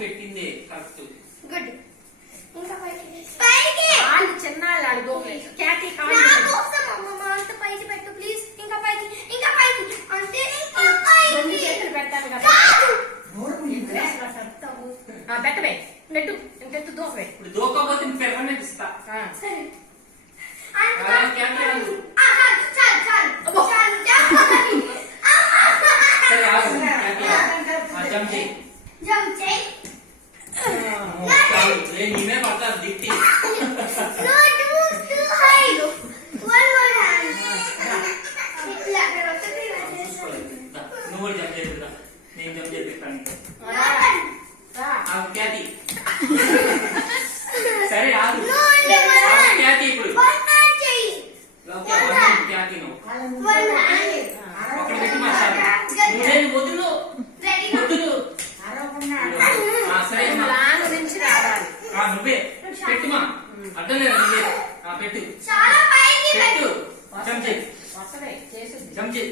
పెట్టింది correct. Good. ఇంకా పైకి వాళ్ళు చిన్నాళ్ళు అడుగులేదు. క్యాటీ నా కోసం అమ్మమ్మ అంత పైకి పెట్టు ప్లీజ్. ఇంకా పైకి అంటే ఇంకా పైకి రెండు చేతులు పెట్టాలి కదా. పెట్టవే పెట్టు ఇంకెత్తు దూకవే. ఇప్పుడు దూకపోతే పెర్మనెంట్ ఇస్తా. సరే సరే ఆగు. జంప్ చేయి. నేనే పడతాను దిక్తి. నువ్వు కూడా జంప్ చేద్దా, నేను జంప్ చేస్తాను. ఖ్యాతి సరే ఆగు. ఖ్యాతి ఇప్పుడు ఖ్యాతి నువ్వు ఒకటి పెట్టి మాట్లాడు. వదులు వదులు. సరే నుంచి రావాలి. నువ్వే పెట్టుమా. అర్థం లేదు నువ్వే పెట్టు. చాలా పైకి పెట్టు. జంప్ చేయి. వస్తవే చేసి జంప్ చేయి.